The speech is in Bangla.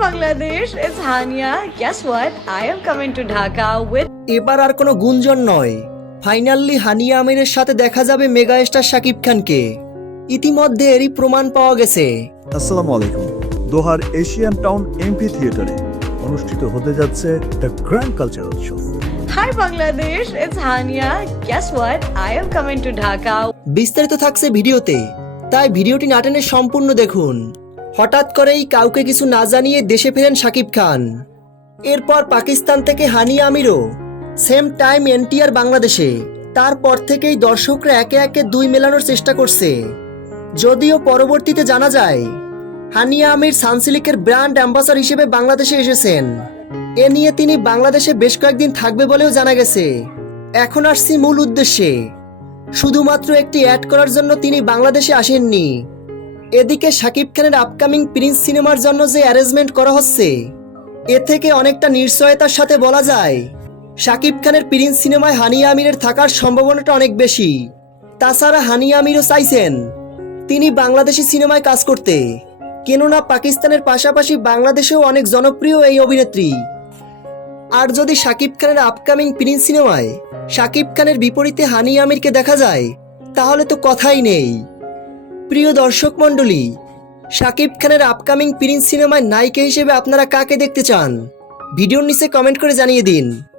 Bangladesh, it's Hania. Guess what? I am coming to Dhaka with এবার আর কোনো গুঞ্জন নয় ফাইনালি হানিয়া আমিরের সাথে দেখা যাবে মেগা স্টার শাকিব খানকে ইতিমধ্যে এরই প্রমাণ পাওয়া গেছে আসসালামু আলাইকুম দোহার এশিয়ান টাউন এমপি থিয়েটারে অনুষ্ঠিত হতে যাচ্ছে the grand cultural show Hi Bangladesh, it's Hania. Guess what? I am coming to Dhaka বিস্তারিত থাকছে ভিডিওতে তাই ভিডিওটি নাটেনে সম্পূর্ণ দেখুন হঠাৎ করেই কাউকে কিছু না জানিয়ে দেশে ফেরেন শাকিব খান। এরপর পাকিস্তান থেকে হানি আমিরও, সেম টাইম এনটিআর বাংলাদেশে। তারপর থেকেই দর্শকরা একে একে দুই মেলানোর চেষ্টা করছে। যদিও পরবর্তীতে জানা যায় হানিয়া আমির সানসিলিকের ব্র্যান্ড অ্যাম্বাসাডর হিসেবে বাংলাদেশে এসেছেন। এ নিয়ে তিনি বাংলাদেশে বেশ কয়েকদিন থাকবে বলেও জানা গেছে। এখন আসছি মূল উদ্দেশ্যে। শুধুমাত্র একটি অ্যাড করার জন্য তিনি বাংলাদেশে আসেননি। এদিকে শাকিব খানের আপকামিং প্রিন্স সিনেমার জন্য যে অ্যারেঞ্জমেন্ট করা হচ্ছে, এ থেকে অনেকটা নিশ্চয়তার সাথে বলা যায় শাকিব খানের প্রিন্স সিনেমায় হানিয়া আমিরের থাকার সম্ভাবনাটা অনেক বেশি। তাছাড়া হানিয়া আমিরও চাইছেন, তিনি বাংলাদেশি সিনেমায় কাজ করতে। কেননা পাকিস্তানের পাশাপাশি বাংলাদেশেও অনেক জনপ্রিয় এই অভিনেত্রী। আর যদি শাকিব খানের আপকামিং প্রিন্স সিনেমায় শাকিব খানের বিপরীতে হানি আমিরকে দেখা যায়, তাহলে তো কথাই নেই। প্রিয় দর্শক মণ্ডলী, শাকিব খানের আপকামিং প্রিন্স সিনেমায় নায়িকা হিসেবে আপনারা কাকে দেখতে চান? ভিডিওর নিচে কমেন্ট করে জানিয়ে দিন।